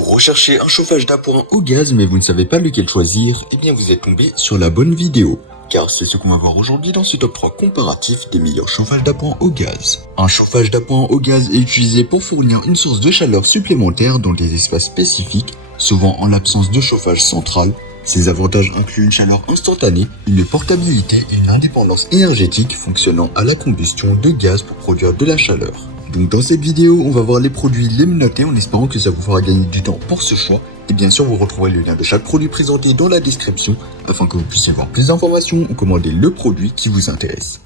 Vous recherchez un chauffage d'appoint au gaz mais vous ne savez pas lequel choisir, eh bien vous êtes tombé sur la bonne vidéo. Car c'est ce qu'on va voir aujourd'hui dans ce top 3 comparatif des meilleurs chauffages d'appoint au gaz. Un chauffage d'appoint au gaz est utilisé pour fournir une source de chaleur supplémentaire dans des espaces spécifiques, souvent en l'absence de chauffage central. Ses avantages incluent une chaleur instantanée, une portabilité et une indépendance énergétique fonctionnant à la combustion de gaz pour produire de la chaleur. Donc dans cette vidéo, on va voir les produits, les noter en espérant que ça vous fera gagner du temps pour ce choix. Et bien sûr, vous retrouverez le lien de chaque produit présenté dans la description afin que vous puissiez voir plus d'informations ou commander le produit qui vous intéresse.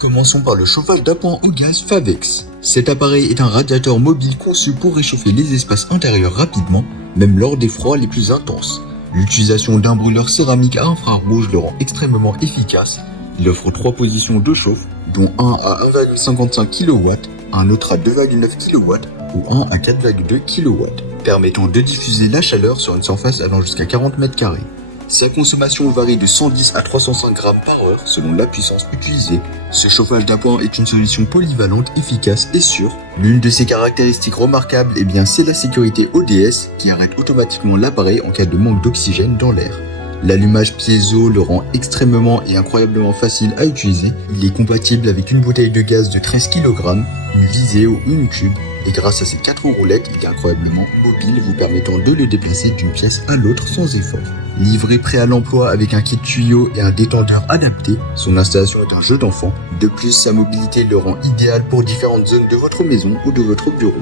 Commençons par le chauffage d'appoint au gaz Favex. Cet appareil est un radiateur mobile conçu pour réchauffer les espaces intérieurs rapidement, même lors des froids les plus intenses. L'utilisation d'un brûleur céramique à infrarouge le rend extrêmement efficace. Il offre 3 positions de chauffe, dont un à 1,55 kW, un autre à 2,9 kW ou un à 4,2 kW, permettant de diffuser la chaleur sur une surface allant jusqu'à 40 m². Sa consommation varie de 110 à 305 grammes par heure selon la puissance utilisée. Ce chauffage d'appoint est une solution polyvalente, efficace et sûre. L'une de ses caractéristiques remarquables, c'est la sécurité ODS qui arrête automatiquement l'appareil en cas de manque d'oxygène dans l'air. L'allumage piezo le rend extrêmement et incroyablement facile à utiliser. Il est compatible avec une bouteille de gaz de 13 kg, une visée ou une tube. Et grâce à ses 4 roulettes, il est incroyablement mobile, vous permettant de le déplacer d'une pièce à l'autre sans effort. Livré prêt à l'emploi avec un kit tuyau et un détendeur adapté, son installation est un jeu d'enfant. De plus, sa mobilité le rend idéal pour différentes zones de votre maison ou de votre bureau.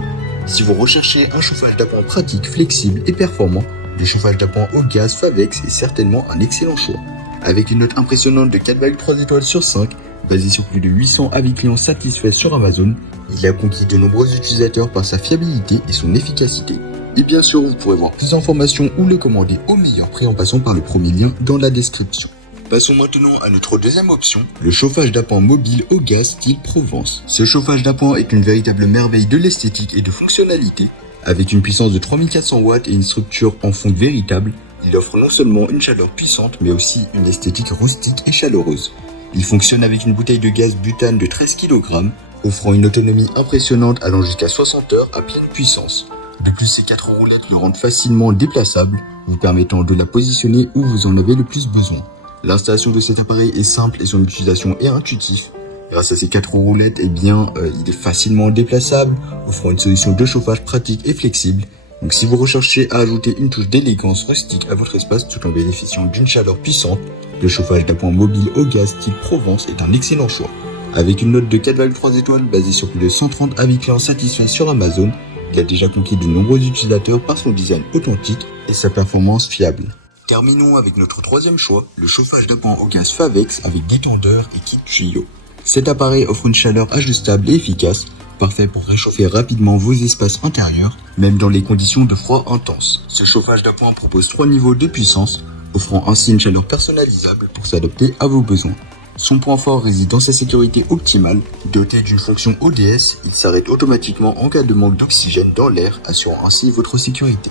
Si vous recherchez un chauffage d'appoint pratique, flexible et performant, le chauffage d'appoint au gaz Favex est certainement un excellent choix. Avec une note impressionnante de 4,3 étoiles sur 5, basé sur plus de 800 avis clients satisfaits sur Amazon, il a conquis de nombreux utilisateurs par sa fiabilité et son efficacité. Et bien sûr, vous pourrez voir plus d'informations ou le commander au meilleur prix en passant par le premier lien dans la description. Passons maintenant à notre deuxième option, le chauffage d'appoint mobile au gaz style Provence. Ce chauffage d'appoint est une véritable merveille de l'esthétique et de fonctionnalité. Avec une puissance de 3400 watts et une structure en fonte véritable, il offre non seulement une chaleur puissante, mais aussi une esthétique rustique et chaleureuse. Il fonctionne avec une bouteille de gaz butane de 13 kg, offrant une autonomie impressionnante allant jusqu'à 60 heures à pleine puissance. De plus, ces 4 roulettes le rendent facilement déplaçable, vous permettant de la positionner où vous en avez le plus besoin. L'installation de cet appareil est simple et son utilisation est intuitive. Grâce à ces 4 roulettes, il est facilement déplaçable, offrant une solution de chauffage pratique et flexible. Donc si vous recherchez à ajouter une touche d'élégance rustique à votre espace tout en bénéficiant d'une chaleur puissante, le chauffage d'appoint mobile au gaz type Provence est un excellent choix. Avec une note de 4,3 étoiles basée sur plus de 130 avis clients satisfaits sur Amazon, il a déjà conquis de nombreux utilisateurs par son design authentique et sa performance fiable. Terminons avec notre troisième choix, le chauffage d'appoint au gaz Favex avec détendeur et kit tuyau. Cet appareil offre une chaleur ajustable et efficace, parfait pour réchauffer rapidement vos espaces intérieurs, même dans les conditions de froid intense. Ce chauffage d'appoint propose 3 niveaux de puissance, offrant ainsi une chaleur personnalisable pour s'adapter à vos besoins. Son point fort réside dans sa sécurité optimale. Doté d'une fonction ODS, il s'arrête automatiquement en cas de manque d'oxygène dans l'air, assurant ainsi votre sécurité.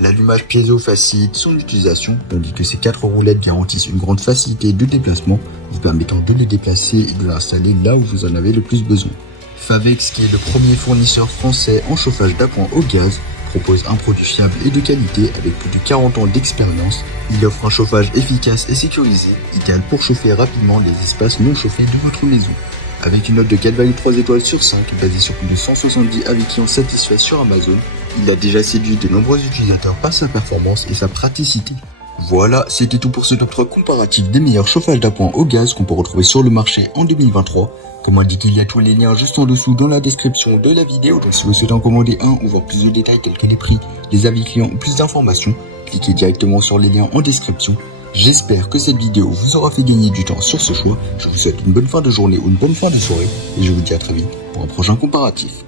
L'allumage piezo facilite son utilisation, tandis que ces 4 roulettes garantissent une grande facilité de déplacement, vous permettant de le déplacer et de l'installer là où vous en avez le plus besoin. Favex, qui est le premier fournisseur français en chauffage d'appoint au gaz, propose un produit fiable et de qualité avec plus de 40 ans d'expérience. Il offre un chauffage efficace et sécurisé, idéal pour chauffer rapidement les espaces non chauffés de votre maison. Avec une note de 4,3 étoiles sur 5, basée sur plus de 170 avis clients satisfaits sur Amazon, il a déjà séduit de nombreux utilisateurs par sa performance et sa praticité. Voilà, c'était tout pour ce top 3 comparatif des meilleurs chauffages d'appoint au gaz qu'on peut retrouver sur le marché en 2023. Comme indiqué, il y a tous les liens juste en dessous dans la description de la vidéo, donc si vous souhaitez en commander un ou voir plus de détails tels que les prix, les avis clients ou plus d'informations, cliquez directement sur les liens en description. J'espère que cette vidéo vous aura fait gagner du temps sur ce choix. Je vous souhaite une bonne fin de journée ou une bonne fin de soirée et je vous dis à très vite pour un prochain comparatif.